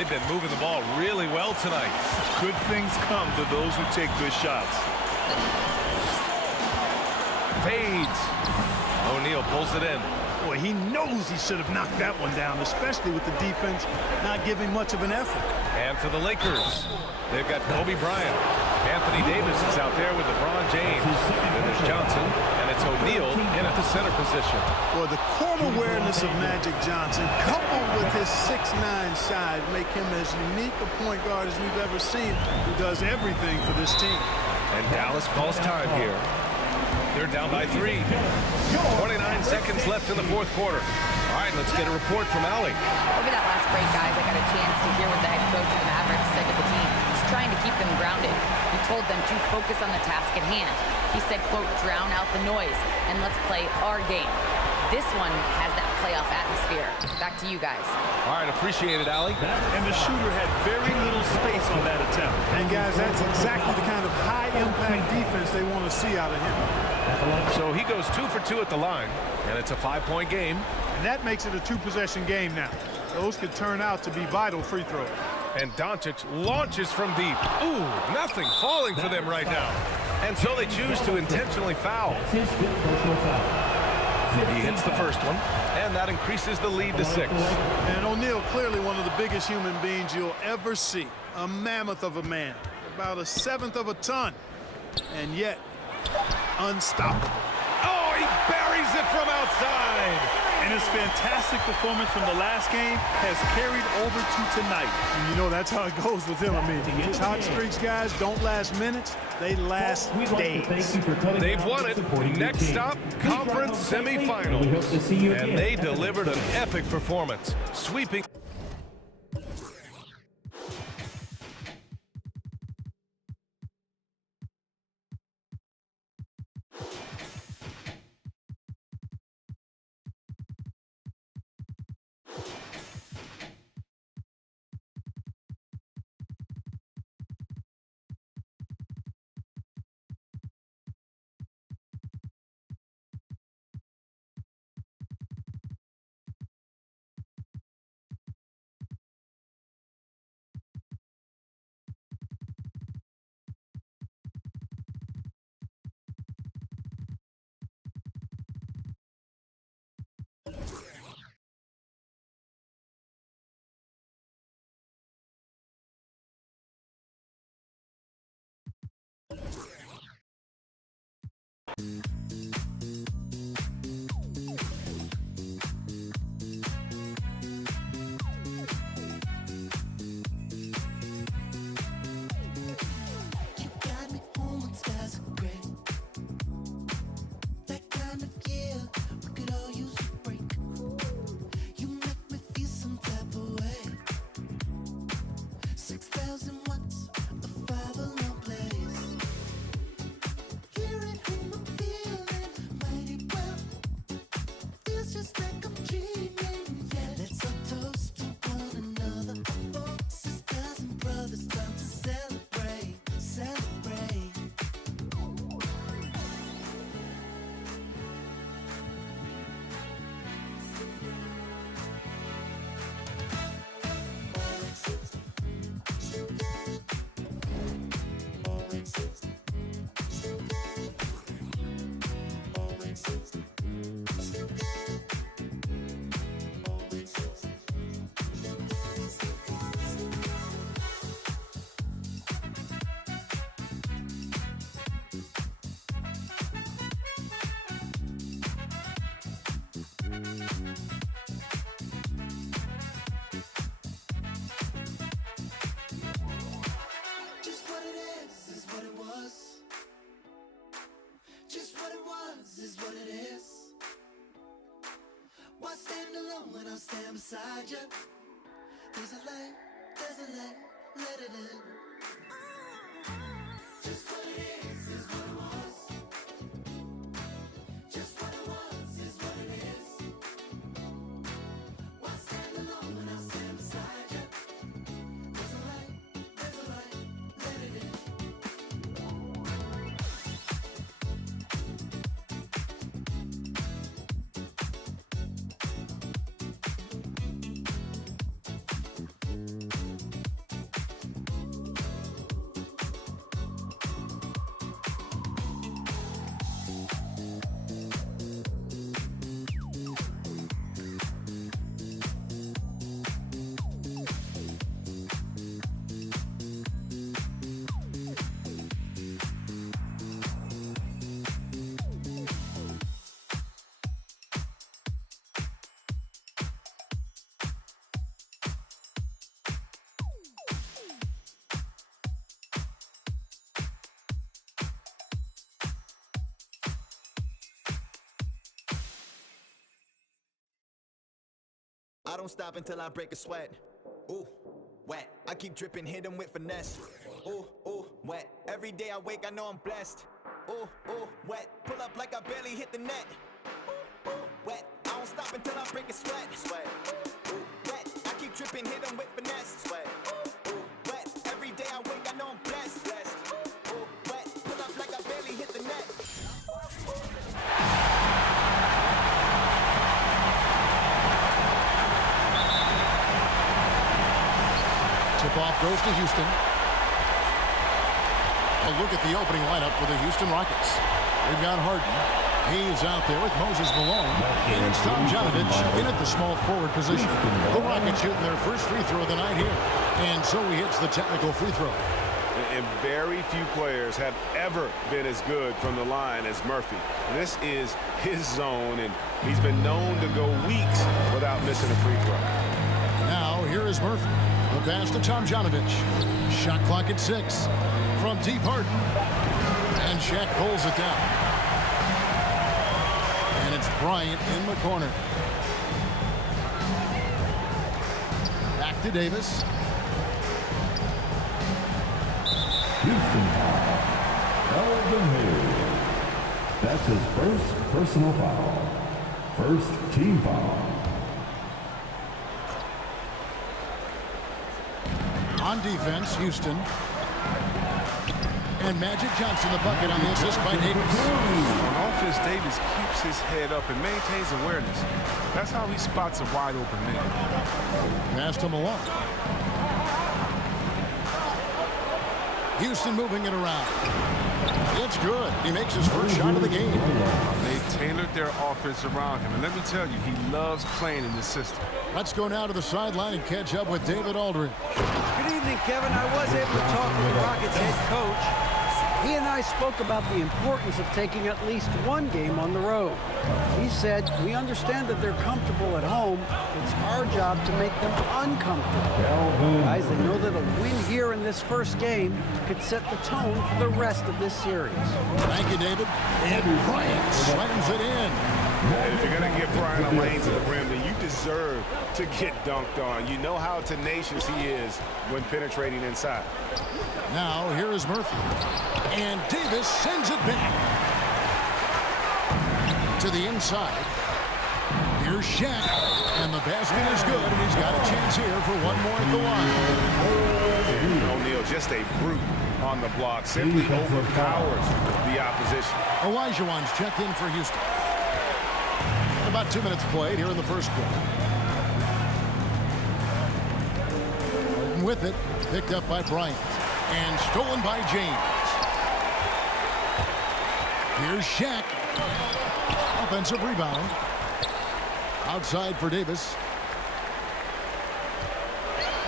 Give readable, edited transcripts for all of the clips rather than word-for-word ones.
they've been moving the ball really well tonight. Good things come to those who take good shots. Fades. O'Neal pulls it in. Boy, he knows he should have knocked that one down, especially with the defense not giving much of an effort. And for the Lakers, they've got Kobe Bryant. Anthony Davis is out there with LeBron James. Then there's Johnson, and it's O'Neal in at the center position. Well, the court awareness of Magic Johnson, coupled with his 6'9" size, make him as unique a point guard as we've ever seen, who does everything for this team. And Dallas calls time here. They're down by 3. 29 seconds left in the fourth quarter. All right, let's get a report from Allie. Over that last break, guys, I got a chance to hear what the head coach of the Mavericks said to the team. He's trying to keep them grounded. He told them to focus on the task at hand. He said, quote, drown out the noise and let's play our game. This one has that playoff atmosphere. Back to you guys. All right, appreciate it, Allie. And the shooter had very little space on that attempt. And guys, that's exactly the kind of high-impact defense they want to see out of him. So he goes 2 for 2 at the line, and it's a 5-point game. And that makes it a 2-possession game now. Those could turn out to be vital free throws. And Doncic launches from deep. Ooh, nothing falling for them right now. And so they choose to intentionally foul. He hits the first one, and that increases the lead to 6. And O'Neal, clearly one of the biggest human beings you'll ever see. A mammoth of a man, about 1/7 of a ton, and yet unstoppable. Oh, he buries it from outside. And his fantastic performance from the last game has carried over to tonight. And you know that's how it goes with him. I mean, his hot streaks, guys, don't last minutes. They last days. They've won it. Next stop, conference semifinals. And they delivered an epic performance, sweeping. When I stand beside you, there's a light, let it in. Just what it is what it was. Just what it was is what it is. Why stand alone when I stand beside you? There's a light, let it in. I don't stop until I break a sweat. Ooh, wet. I keep dripping, hit 'em with finesse. Ooh, ooh, wet. Every day I wake, I know I'm blessed. Ooh, ooh, wet. Pull up like I barely hit the net. Ooh, ooh, wet. I don't stop until I break a sweat. Sweat. Ooh, ooh, wet. I keep dripping, hit 'em with finesse. Sweat. Ooh, ooh, wet. Every day I wake, I know I'm blessed. Blessed. Ooh, ooh, wet. Pull up like I barely hit the net. Tip-off goes to Houston. A look at the opening lineup for the Houston Rockets. We've got Harden. He's out there with Moses Malone. And it's Tomjanovich in at the small forward position. The Rockets shooting their first free throw of the night here. And so he hits the technical free throw. And very few players have ever been as good from the line as Murphy. This is his zone, and he's been known to go weeks without missing a free throw. Now, here is Murphy. The pass to Tomjanovich. Shot clock at 6. From deep Harden. And Shaq pulls it down. And it's Bryant in the corner. Back to Davis. Houston foul. Elvin Hayes. That's his first personal foul. First team foul. On defense, Houston. And Magic Johnson, the bucket on the assist by Davis. On offense, Davis keeps his head up and maintains awareness. That's how he spots a wide open man. Pass to Malone. Houston moving it around. It's good. He makes his first shot of the game. They've tailored their offense around him. And let me tell you, he loves playing in this system. Let's go now to the sideline and catch up with David Aldridge. Good evening, Kevin. I was able to talk with the Rockets head coach. He and I spoke about the importance of taking at least one game on the road. He said, we understand that they're comfortable at home. It's our job to make them uncomfortable. Guys, they know that a win here in this first game could set the tone for the rest of this series. Thank you, David. And Bryant slams it in. And if you're going to give Brian a lane to the rim, then you deserve to get dunked on. You know how tenacious he is when penetrating inside. Now, here is Murphy. And Davis sends it back. To the inside. Here's Shaq. And the basket is good, and he's got a chance here for one more at the line. And O'Neal, just a brute on the block. Simply overpowers the opposition. Olajuwon's checked in for Houston. About 2 minutes played here in the first quarter. Harden with it. Picked up by Bryant. And stolen by James. Here's Shaq. Offensive rebound. Outside for Davis.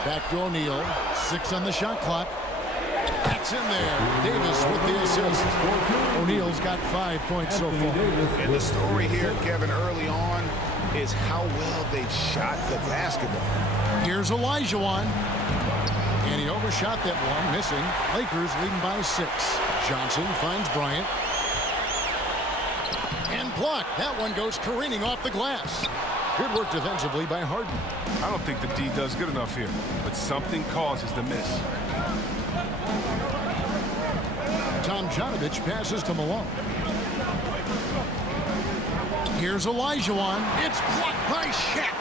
Back to O'Neal. 6 on the shot clock. That's in there. Davis with the assist. O'Neal's got 5 points so far. And the story here, Kevin, early on is how well they've shot the basketball. Here's Olajuwon. And he overshot that one, missing. Lakers leading by 6. Johnson finds Bryant. And blocked. That one goes careening off the glass. Good work defensively by Harden. I don't think the D does good enough here, but something causes the miss. Tomjanovich passes to Malone. Here's Olajuwon. It's blocked by Shaq.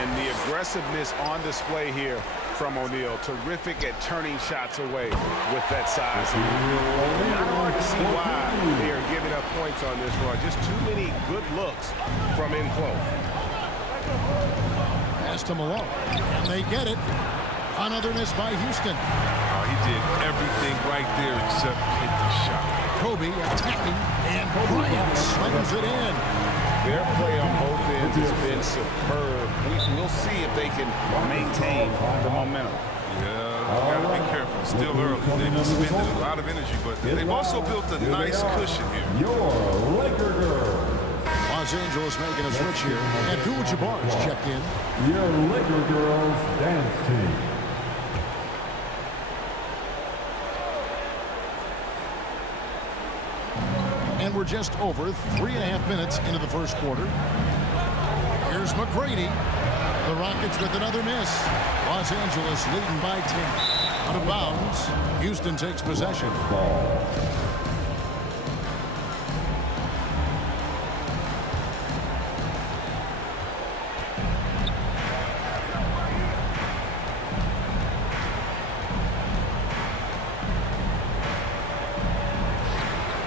And the aggressiveness on display here from O'Neal. Terrific at turning shots away with that size. Not hard to see why they are giving up points on this run. Just too many good looks from in close. Pass to Malone. And they get it. Another miss by Houston. He did everything right there except hit the shot. Kobe attacking. And Bryant slams it in. Their play on both ends has been superb. We'll see if they can maintain the momentum. Yeah, got to be careful. It's still early. They've expended a lot of energy, but they've also built a nice cushion here. Your Laker girls. Los Angeles making a switch here. Abdul-Jabbar's checked in. Your Laker girls dance team. And we're just over 3.5 minutes into the first quarter. Here's McGrady. The Rockets with another miss. Los Angeles leading by 10. Out of bounds. Houston takes possession. Ball.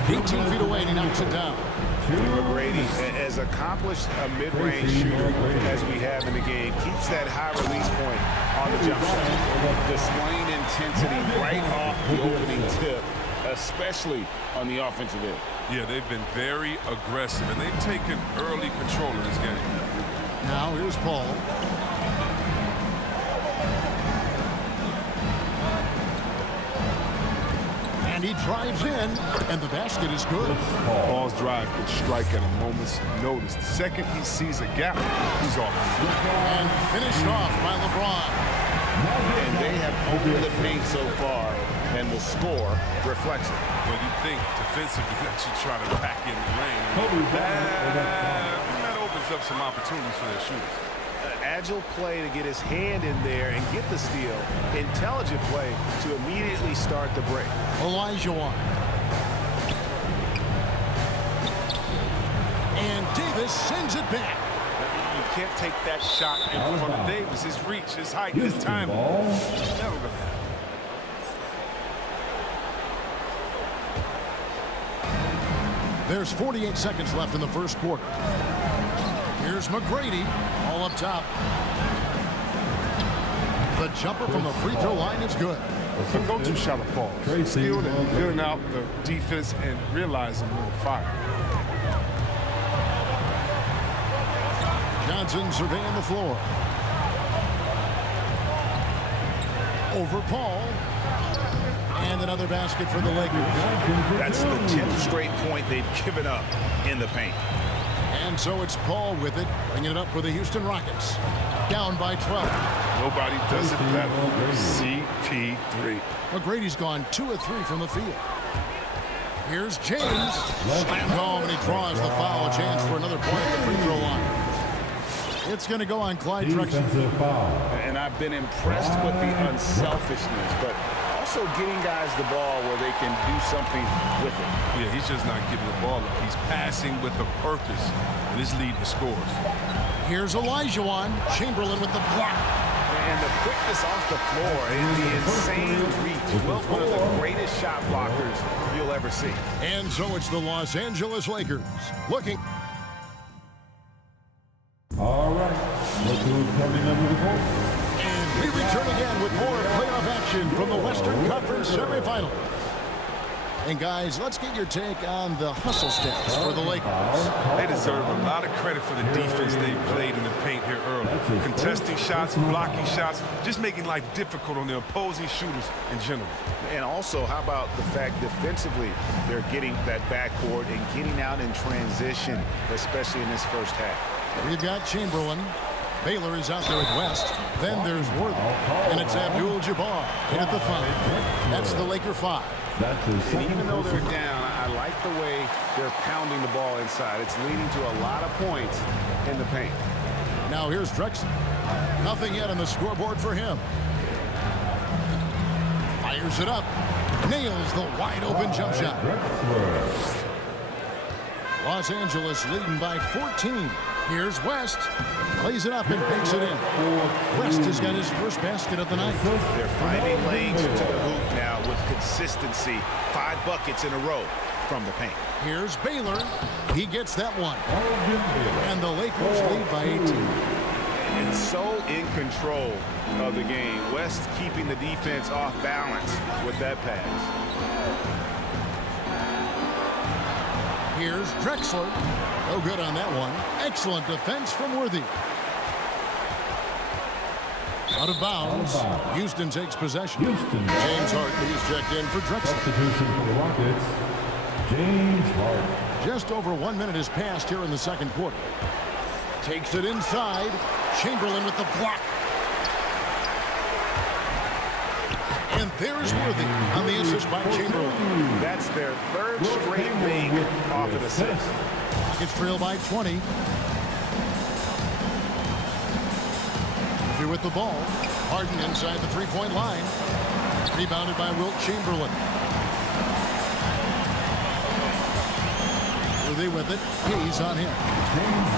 18 feet away, and he knocks it down. McGrady, as accomplished a mid-range shooter as we have in the game, keeps that high release point on the jump shot, displaying intensity right off the opening tip, especially on the offensive end. Yeah, they've been very aggressive, and they've taken early control of this game. Now here's Paul. And he drives in, and the basket is good. Paul's drive could strike at a moment's notice. The second he sees a gap, he's off. And finished off by LeBron. And they have opened the paint so far, and the score reflects it. Well, you think defensively that you try to pack in the lane. That opens up some opportunities for their shooters. Agile play to get his hand in there and get the steal. Intelligent play to immediately start the break. Olajuwon. And Davis sends it back. You can't take that shot in front of Davis. His reach, his height, his timing. Never gonna happen. There's 48 seconds left in the first quarter. Here's McGrady, all up top. The jumper from the free throw line is good. The go-to shot of Paul. Skilled and filling out the defense and realizing when to fire. Johnson surveying the floor. Over Paul. And another basket for the Lakers. That's the 10th straight point they've given up in the paint. And so it's Paul with it, bringing it up for the Houston Rockets. Down by 12. Nobody does it better. CP3. McGrady's gone 2 of 3 from the field. Here's James. Slammed home, and he draws the foul. A chance for another point at the free throw line. It's going to go on Clyde Drexler. And I've been impressed with the unselfishness, but also getting guys the ball where they can do something with it. Yeah, he's just not giving the ball up. He's passing with a purpose, and this lead to scores. Here's Olajuwon. Chamberlain with the block. And the quickness off the floor and the insane reach. Well, one of the greatest shot blockers you'll ever see. And so it's the Los Angeles Lakers looking. All right, look who's coming under the court. And we return again with more playoff action from the Western Conference semifinal. And guys, let's get your take on the hustle stats for the Lakers. They deserve a lot of credit for the defense they've played in the paint here early. Contesting shots, blocking shots, just making life difficult on the opposing shooters in general. And also, how about the fact defensively they're getting that backboard and getting out in transition, especially in this first half. We've got Chamberlain. Baylor is out there at West. Then there's Worthy. And it's Abdul-Jabbar in at the 5. That's the Laker 5. And even though they're down, I like the way they're pounding the ball inside. It's leading to a lot of points in the paint. Now here's Drexler. Nothing yet on the scoreboard for him. Fires it up. Nails the wide open jump shot. Los Angeles leading by 14. Here's West. Plays it up and banks it in. West has got his first basket of the night. They're finding lanes into the hoop now with consistency. 5 buckets in a row from the paint. Here's Baylor. He gets that one. And the Lakers lead by 18. And so in control of the game. West keeping the defense off balance with that pass. Here's Drexler. No good on that one. Excellent defense from Worthy. Out of bounds. Houston takes possession. James Harden is checked in for Drexler. Substitution for the Rockets, James Harden. Just over 1 minute has passed here in the second quarter. Takes it inside. Chamberlain with the block. And there's Worthy on the assist by Chamberlain. That's their 3rd straight make off an assist. Rockets trail by 20. Kobe with the ball. Harden inside the three-point line. Rebounded by Wilt Chamberlain. They with it. He's on him.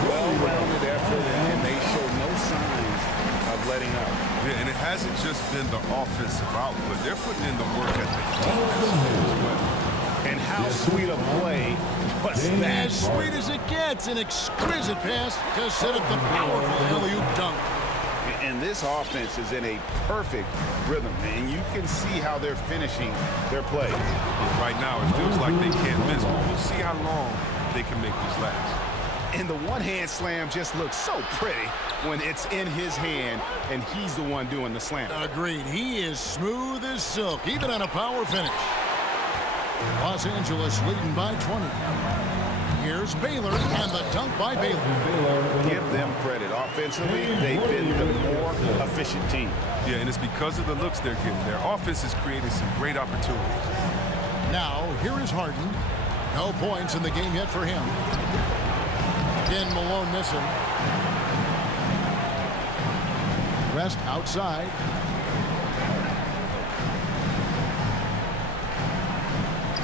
Well-rounded effort, and they show no signs of letting up. Yeah, and it hasn't just been the offensive output. They're putting in the work at the defensive as well. And how sweet a play was that? As sweet as it gets. An exquisite pass to set up the powerful alley-oop dunk. And this offense is in a perfect rhythm, and you can see how they're finishing their plays. Right now, it feels like they can't miss, but we'll see how long they can make this last. And the one-hand slam just looks so pretty when it's in his hand and he's the one doing the slam. Agreed. He is smooth as silk, even on a power finish. Los Angeles leading by 20. Here's Baylor and the dunk by Baylor. Give them credit. Offensively, they've been the more efficient team. Yeah, and it's because of the looks they're getting. Their offense is creating some great opportunities. Now, here is Harden. No points in the game yet for him. Again, Malone missing. Rest outside.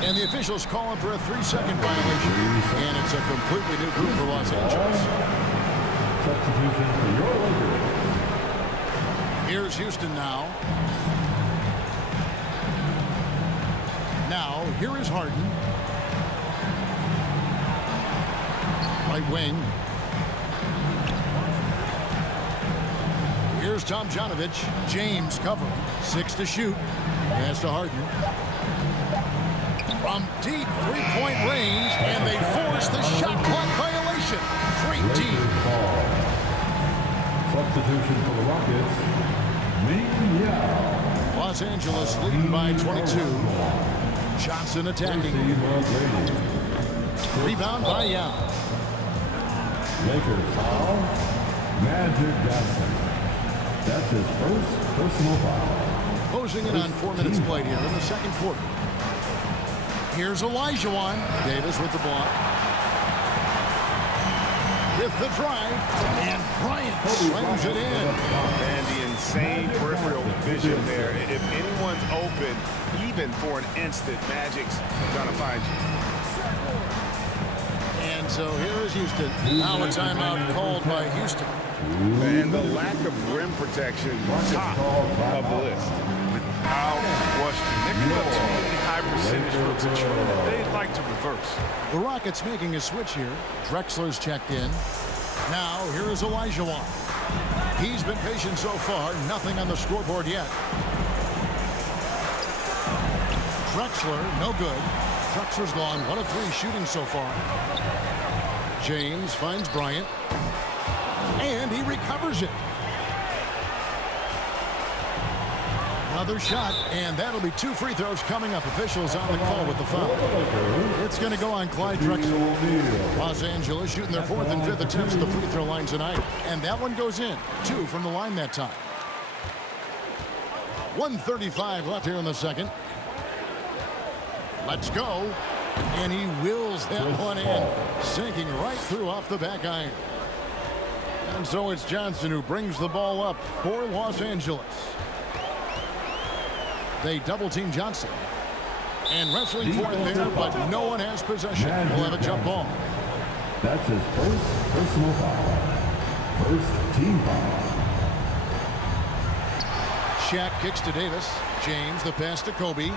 And the officials calling for a 3-second violation. And it's a completely new group for Los Angeles. Substitution for your Lakers. Here's Houston now. Now, here is Harden. Right wing. Here's Tomjanovich. James covering. 6 to shoot. Pass to Harden. From deep three-point range, and they force the shot clock violation. Great team. Substitution for the Rockets, Ming Yao. Los Angeles leading by 22. Johnson attacking. Rebound by Yao. Lakers foul, Magic Johnson. That's his first personal foul. Closing in on 4 minutes played here in the second quarter. Here's Olajuwon. Davis with the block. With the drive, and Bryant slams it in. And the insane peripheral vision there. If anyone's open, even for an instant, Magic's gonna find you. And so here is Houston. Now a timeout called by Houston. And the lack of rim protection, top of the list. Without question. They can go too many high percentage looks and try that they'd like to reverse. The Rockets making a switch here. Drexler's checked in. Now here is Olajuwon. He's been patient so far. Nothing on the scoreboard yet. Drexler, no good. Drexler's gone 1 of 3 shooting so far. James finds Bryant. And he recovers it. Another shot, and that'll be 2 free throws coming up. Officials on the call with the foul. It's going to go on Clyde Drexler. Los Angeles shooting their 4th and 5th attempts at the free throw line tonight. And that one goes in. 2 from the line that time. 1:35 left here in the second. Let's go. And he wills that one in. Sinking right through off the back iron. And so it's Johnson who brings the ball up for Los Angeles. They double-team Johnson. And wrestling for it there, but no one has possession. We'll have a jump ball. That's his first personal foul. First team foul. Shaq kicks to Davis. James, the pass to Kobe.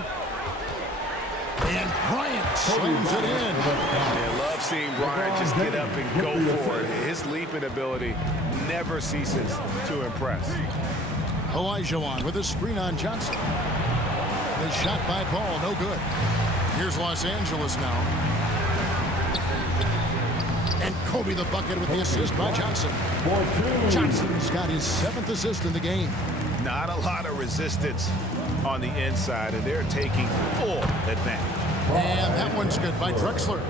And Bryant slams it in. I love seeing Bryant just get up and go for it. His leaping ability never ceases to impress. Olajuwon with a screen on Johnson. The shot by Paul, no good. Here's Los Angeles now. And Kobe the bucket with the assist by Johnson. Johnson's got his 7th assist in the game. Not a lot of resistance on the inside, and they're taking full advantage. And that one's good by Drexler.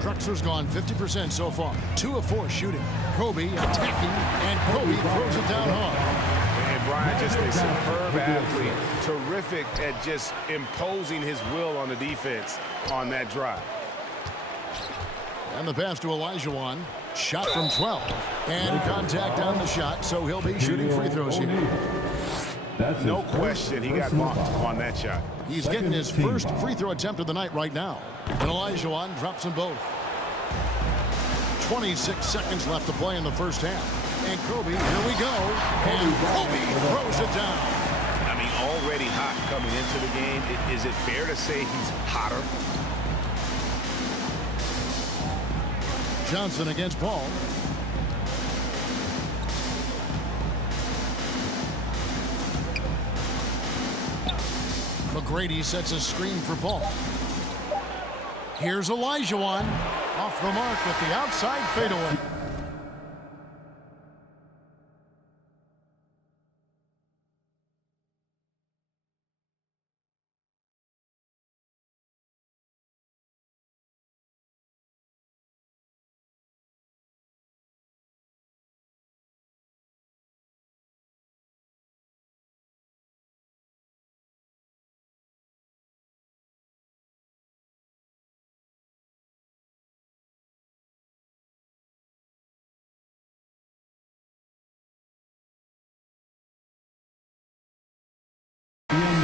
Drexler's gone 50% so far. 2 of 4 shooting. Kobe attacking, and Kobe throws it down hard. And Bryant just a superb athlete. Terrific at just imposing his will on the defense on that drive. And the pass to Olajuwon. Shot from 12. And contact on the shot, so he'll be shooting free throws here. No question he got marked on that shot. He's getting his first free throw attempt of the night right now. And Olajuwon drops them both. 26 seconds left to play in the first half. And Kobe, here we go. And Kobe throws it down. I mean, already hot coming into the game. Is it fair to say he's hotter? Johnson against Paul. McGrady sets a screen for Paul. Here's Olajuwon. Off the mark with the outside fadeaway.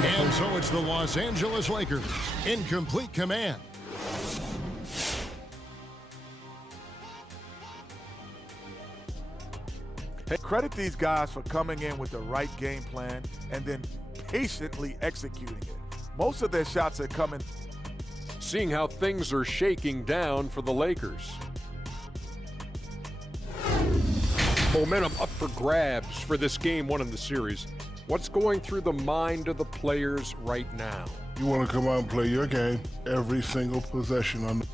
And so it's the Los Angeles Lakers in complete command. Credit these guys for coming in with the right game plan and then patiently executing it. Most of their shots are coming. Seeing how things are shaking down for the Lakers. Momentum up for grabs for this game one in the series. What's going through the mind of the players right now? You want to come out and play your game every single possession on the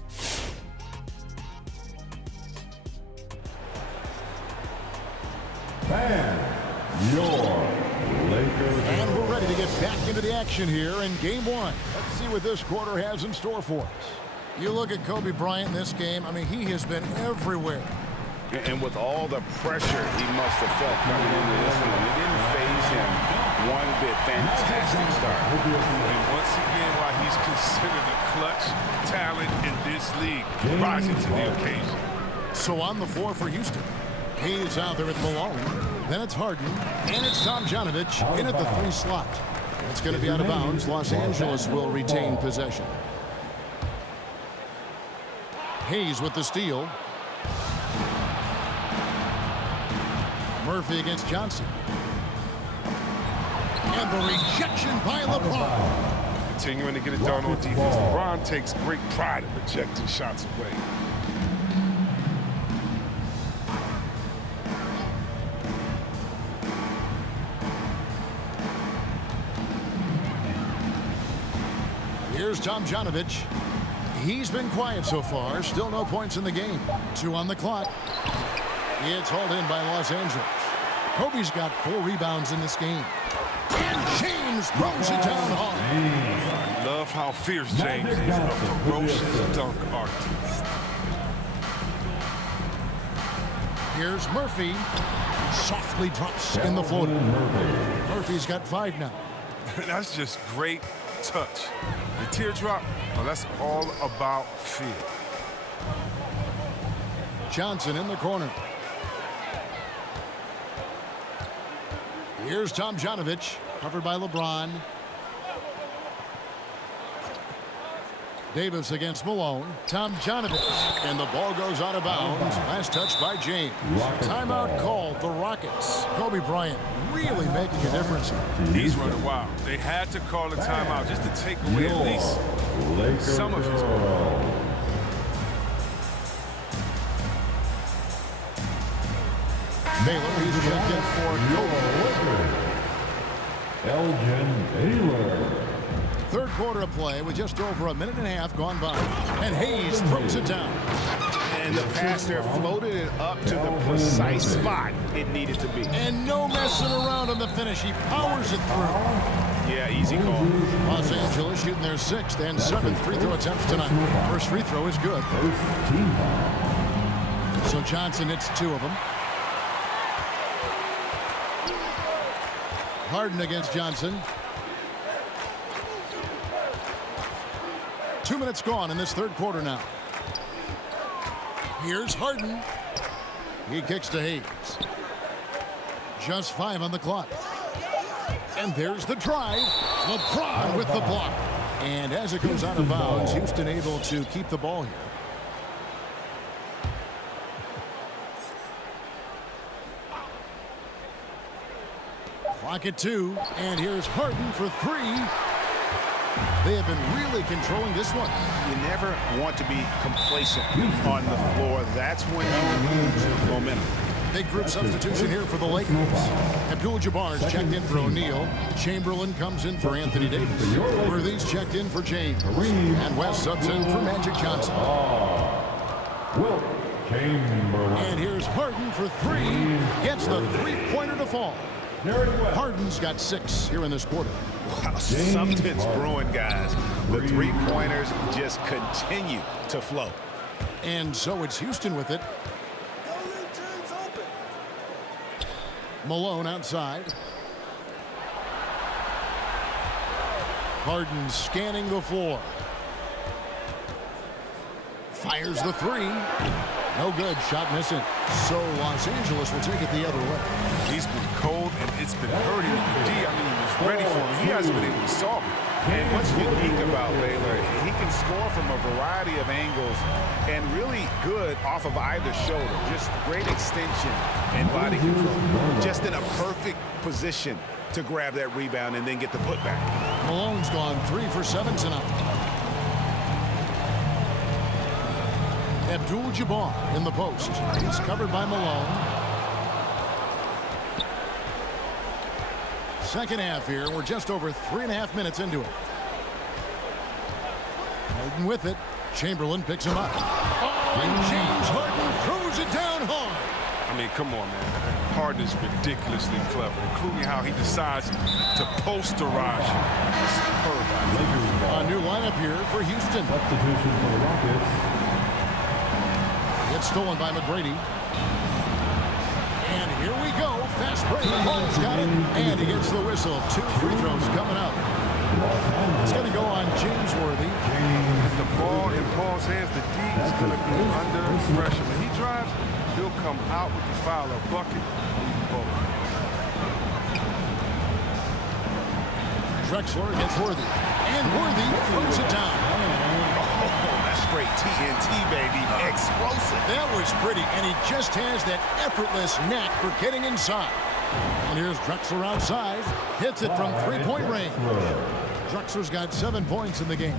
And we're ready to get back into the action here in game one. Let's see what this quarter has in store for us. You look at Kobe Bryant in this game, I mean, he has been everywhere. And with all the pressure he must have felt coming into this one, it didn't faze him one bit. Fantastic start. And once again, why he's considered a clutch talent in this league, rising to the occasion. So on the floor for Houston, Hayes out there with Malone. Then it's Harden, and it's Tomjanovich in at the 3 slot. It's going to be out of bounds. Los Angeles will retain possession. Hayes with the steal. Murphy against Johnson. And the rejection by LeBron. Continuing to get it done on defense. LeBron takes great pride in rejecting shots away. Here's Tomjanovich. He's been quiet so far. Still no points in the game. 2 on the clock. It's hauled in by Los Angeles. Kobe's got 4 rebounds in this game. And James throws it down hard. I love how fierce James is, a ferocious dunk artist. Here's Murphy. Softly drops in the floater. Murphy's got 5 now. That's just great touch. The teardrop, well, that's all about feel. Johnson in the corner. Here's Tomjanovich, covered by LeBron. Davis against Malone. Tomjanovich, and the ball goes out of bounds. Last touch by James. Timeout called the Rockets. Kobe Bryant really making a difference here. He's running wild. They had to call a timeout just to take away at least some of his ball. Baylor, he's checked in for Kobe. Elgin Baylor. Third quarter of play with just over a minute and a half gone by. And Hayes throws it down. And the pass there floated it up to the precise spot it needed to be. And no messing around on the finish. He powers it through. Yeah, easy call. Los Angeles shooting their 6th and 7th free throw attempts tonight. First free throw is good. So Johnson hits 2 of them. Harden against Johnson. 2 minutes gone in this third quarter now. Here's Harden. He kicks to Hayes. Just 5 on the clock. And there's the drive. LeBron with the block. And as it goes out of bounds, Houston able to keep the ball here. Clock at 2. And here's Harden for 3. They have been really controlling this one. You never want to be complacent on the floor. That's when you lose momentum. Big group substitution here for the Lakers. Abdul-Jabbar's checked in for O'Neal. Chamberlain comes in for Anthony Davis. Worthy's checked in for James. And West subs in for Magic Johnson. And here's Harden for 3. Gets the three-pointer to fall. Harden's got 6 here in this quarter. Wow, something's brewing, guys. The three-pointers just continue to flow. And so it's Houston with it. Malone outside. Harden scanning the floor. Fires the 3. No good. Shot missing. So Los Angeles will take it the other way. He's been cold, and it's been hurting him. D, I mean, he was ready for him. He hasn't been able to solve it. And what's unique about Baylor, he can score from a variety of angles and really good off of either shoulder. Just great extension and body control. Just in a perfect position to grab that rebound and then get the putback. Malone's gone 3 for 7 tonight. Abdul-Jabbar in the post. He's covered by Malone. Second half here. We're just over 3.5 minutes into it. Harden with it. Chamberlain picks him up. Oh, and James Harden throws it down hard. I mean, come on, man. Harden is ridiculously clever, including how he decides to posterize you. A new lineup here for Houston. Substitution for the Rockets. It's stolen by McGrady. And here we go. Fast break. Paul's got it. And he gets the whistle. 2 free throws coming up. It's going to go on James Worthy. With the ball in Paul's hands, the D is going to be under pressure. When he drives, he'll come out with the foul, a bucket, leave both. Drexler against Worthy. And Worthy throws it down. Straight TNT, baby. Explosive. That was pretty, and he just has that effortless knack for getting inside. And here's Drexler outside. Hits it from three-point range. Drexler's got 7 points in the game.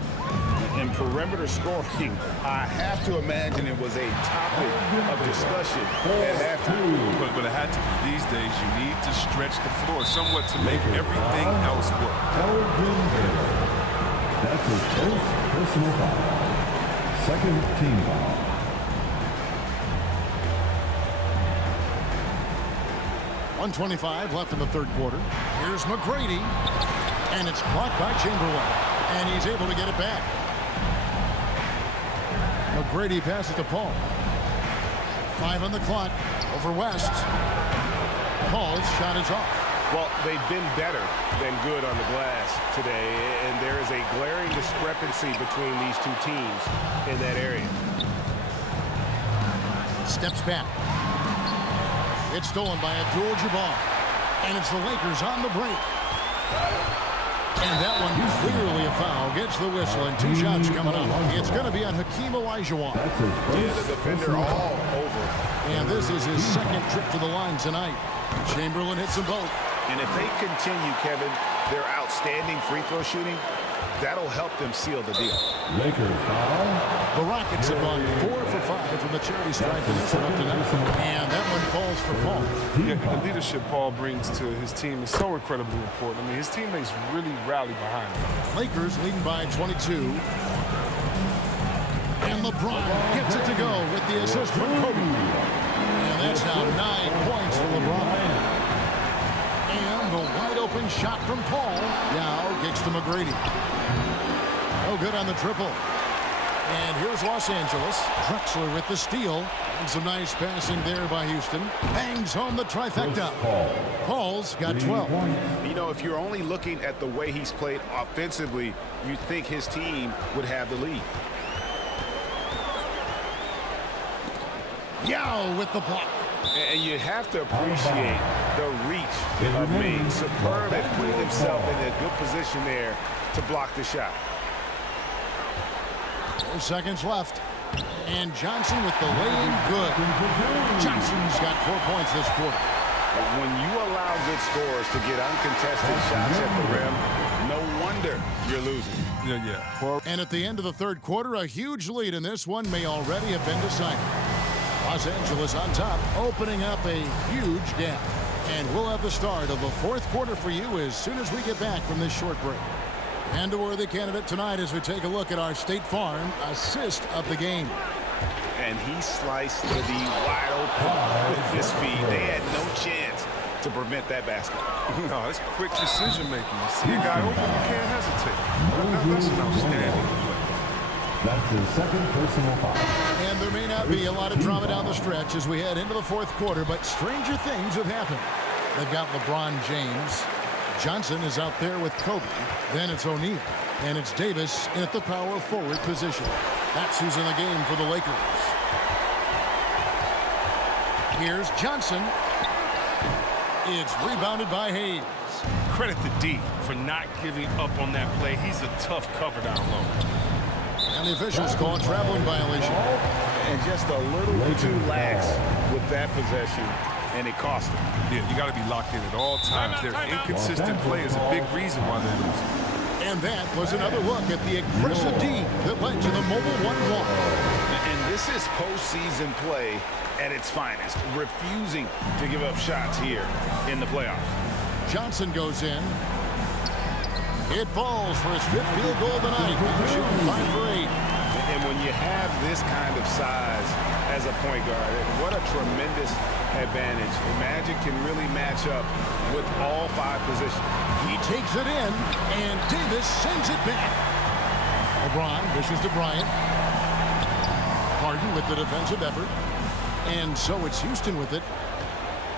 In perimeter scoring, I have to imagine it was a topic of discussion at halftime. But it had to be. These days, you need to stretch the floor somewhat to make everything else work. That's his first personal foul. Second team foul. .125 left in the third quarter. Here's McGrady. And it's blocked by Chamberlain. And he's able to get it back. McGrady passes to Paul. 5 on the clock. Over West. Paul's shot is off. Well, they've been better than good on the glass today, and there is a glaring discrepancy between these two teams in that area. Steps back. It's stolen by Abdul-Jabbar. And it's the Lakers on the break. And that one clearly a foul. Gets the whistle, and 2 shots coming up. It's going to be on Hakeem Olajuwon. Yeah, the defender all over. And this is his second trip to the line tonight. Chamberlain hits them both. And if they continue, Kevin, their outstanding free throw shooting, that'll help them seal the deal. Lakers foul. The Rockets have gone 4 for 5 from the charity stripe in this one up tonight. And that one falls for Paul. Yeah, the leadership Paul brings to his team is so incredibly important. I mean, his teammates really rally behind him. Lakers leading by 22. And LeBron gets it to go with the assist from Kobe. And that's now 9 points for LeBron. And the wide open shot from Paul. Now kicks to McGrady. No good on the triple. And here's Los Angeles. Drexler with the steal. And some nice passing there by Houston. Bangs home the trifecta. Paul's got 12. You know, if you're only looking at the way he's played offensively, you'd think his team would have the lead. Yao with the block. And you have to appreciate the reach of Means. Superb at putting himself in a good position there to block the shot. 4 seconds left. And Johnson with the lay-in good. Johnson's got 4 points this quarter. When you allow good scorers to get uncontested shots at the rim, no wonder you're losing. Yeah. And at the end of the third quarter, a huge lead in this one may already have been decided. Los Angeles on top, opening up a huge gap. And we'll have the start of the fourth quarter for you as soon as we get back from this short break. And a worthy candidate tonight as we take a look at our State Farm assist of the game. And he sliced to the wide open with his feet. They had no chance to prevent that basket. No, it's quick decision making. You see a guy open, you can't hesitate. That's an outstanding play. That's his second personal foul. And there may not be a lot of drama down the stretch as we head into the fourth quarter, but stranger things have happened. They've got LeBron James. Johnson is out there with Kobe. Then it's O'Neal. And it's Davis in at the power forward position. That's who's in the game for the Lakers. Here's Johnson. It's rebounded by Hayes. Credit to D for not giving up on that play. He's a tough cover down low. And the officials call a traveling violation. And just a little too lax with that possession, and it cost him. Yeah, you got to be locked in at all times. Their inconsistent play is a big reason why they're losing. And that was another look at the aggressive D that led to the mobile 1-1. And this is postseason play at its finest, refusing to give up shots here in the playoffs. Johnson goes in. It falls for his 5th field goal tonight. Shooting 5 for 8. And when you have this kind of size as a point guard, what a tremendous advantage. Magic can really match up with all 5 positions. He takes it in, and Davis sends it back. LeBron dishes to Bryant. Harden with the defensive effort. And so it's Houston with it.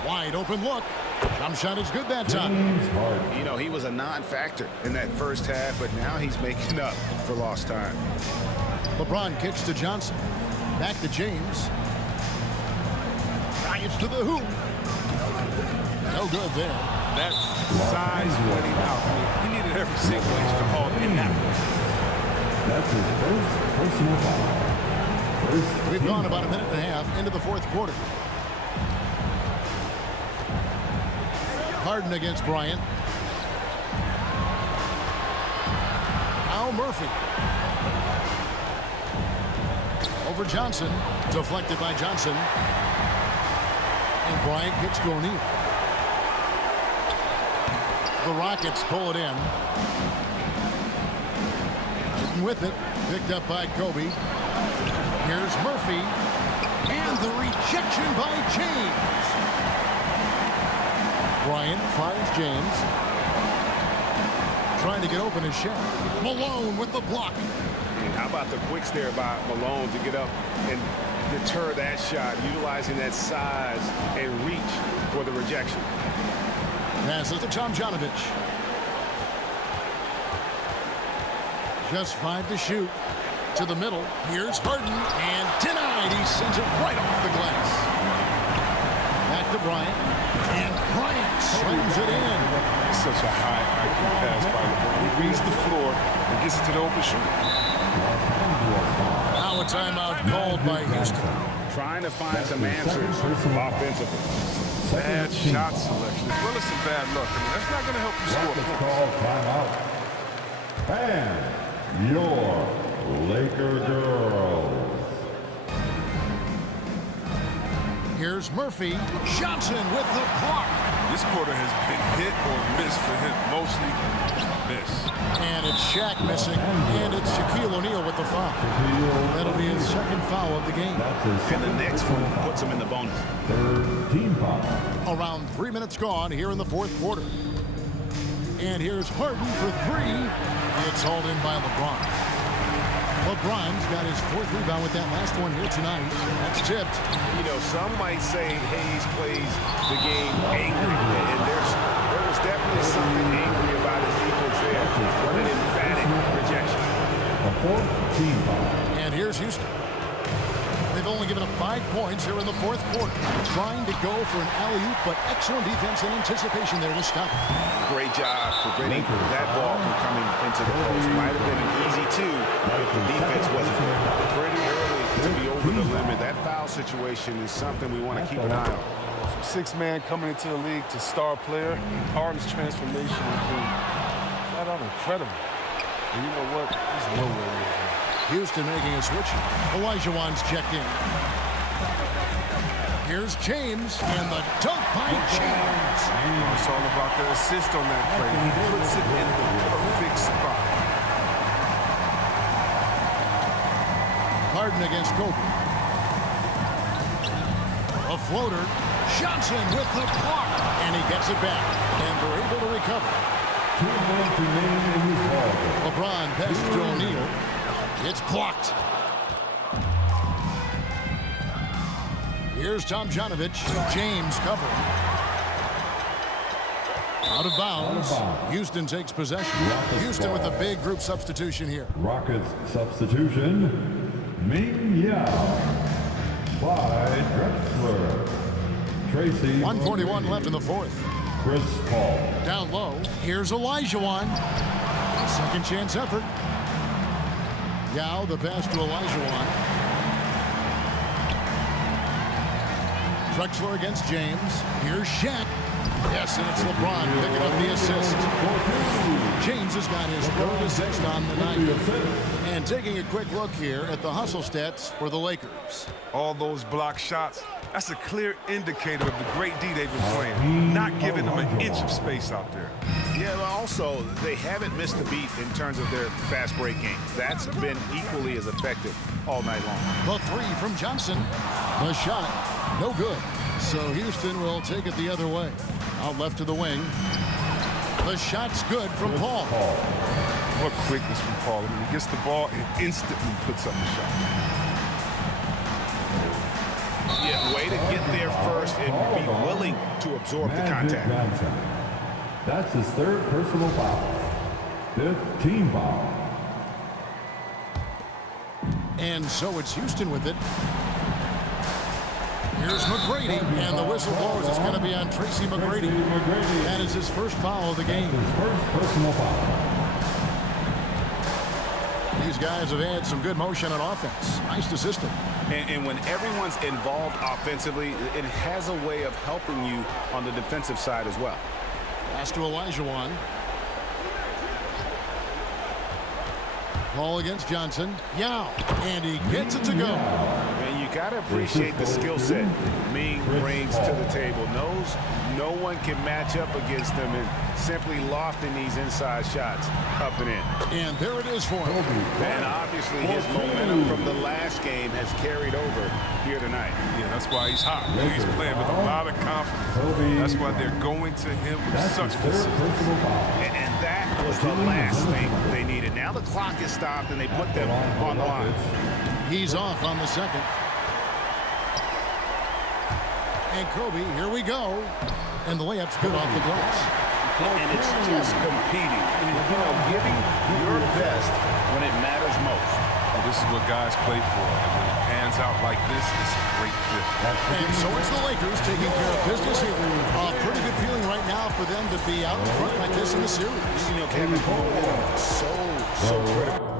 Wide open look. Jump shot is good that time. You know, he was a non-factor in that first half, but now he's making up for lost time. LeBron kicks to Johnson. Back to James. Bryant's to the hoop. No good there. That's size winning out. He needed every single inch to haul in that one. That's his first personal foul. We've gone about a minute and a half into the fourth quarter. Harden against Bryant. Al Murphy. Over Johnson. Deflected by Johnson. And Bryant kicks to O'Neal. The Rockets pull it in. Harden with it. Picked up by Kobe. Here's Murphy. And the rejection by James. Bryant finds James. Trying to get open his shot. Malone with the block. And how about the quicks there by Malone to get up and deter that shot, utilizing that size and reach for the rejection. Passes to Tomjanovich. Just 5 to shoot. To the middle. Here's Harden. And denied. He sends it right off the glass. Back to Bryant. And Bryant slams it in. Such a high IQ pass by LeBron. He reads the floor and gets it to the open shooter. Now a timeout called by Houston. Trying to find some answers offensively. Bad shot selection as well as some bad luck. I mean, that's not going to help you score points. Call timeout. And your Laker girls. Here's Murphy. Johnson with the block. This quarter has been hit or miss for him. Mostly miss. And it's Shaq missing. And it's Shaquille O'Neal with the foul. That'll be his second foul of the game. And the next one puts him in the bonus. 3rd team foul. Around 3 minutes gone here in the fourth quarter. And here's Harden for 3. It's hauled in by LeBron. LeBron's got his 4th rebound with that last one here tonight. That's tipped. You know, some might say Hayes plays the game angry, and there was definitely something angry about his defense there. An emphatic rejection. A 4th team foul. And here's Houston. They've They've only given up 5 points here in the fourth quarter. Trying to go for an alley-oop, but excellent defense and anticipation there to stop it. Great job preventing that ball from coming into the post. Might have been an easy two if the defense wasn't there. Pretty early to be over the limit. That foul situation is something we want to keep an eye on. From six-man coming into the league to star player, Harden's transformation has been flat out incredible. And you know what? He's nowhere near him. Houston making a switch. Olajuwon's checked in. Here's James, and the dunk by James. It's all about the assist on that play. He puts it in the perfect spot. Harden against Kobe. A floater. Johnson with the block, and he gets it back. And they're able to recover. 2 minutes remaining in this ball. LeBron passes to O'Neal. It's blocked. Here's Tomjanovich. James covering. Out of bounds. Houston takes possession. Houston with a big group substitution here. Rockets substitution. Ming Yao by Drexler. Tracy. 1:41 left in the fourth. Chris Paul. Down low. Here's Olajuwon. Second chance effort. Yao, the pass to Olajuwon. Drexler against James. Here's Shaq. Yes, and it's LeBron picking up the assist. James has got his third assist on the night. And taking a quick look here at the hustle stats for the Lakers. All those block shots, that's a clear indicator of the great D they've been playing. Not giving them an inch of space out there. Yeah, but also, they haven't missed a beat in terms of their fast break game. That's been equally as effective all night long. The three from Johnson. The shot, no good. So Houston will take it the other way. Out left to the wing. The shot's good from Paul. What quickness from Paul. When he gets the ball, it instantly puts up the shot. Yeah, way to get there first and be willing to absorb the contact. Johnson. That's his third personal foul. 5th team foul. And so it's Houston with it. Here's McGrady, and the whistle blows. It's going to be on Tracy McGrady. That is his first foul of the game. His first personal foul. These guys have had some good motion on offense. Nice to system. And when everyone's involved offensively, it has a way of helping you on the defensive side as well. Pass to Olajuwon. Ball against Johnson. Yao. And he gets it to go. And you got to appreciate the skill set Ming brings to the table. Knows no one can match up against him and simply lofting these inside shots up and in. And there it is for him. And obviously his momentum from the last game has carried over here tonight. Yeah, that's why he's hot. He's playing with a lot of confidence. That's why they're going to him with such consistency. And that was the last thing they needed. Now the clock is stopped and they put them on the line. He's off on the second. And Kobe, here we go. And the layup's good off the glass. And it's just competing. You know, giving your best when it matters most. Well, this is what guys play for. And when it pans out like this, it's a great fit. And so it's the Lakers taking care of business here. A pretty good feeling right now for them to be out in front like this in the series. You know, Kevin, so critical.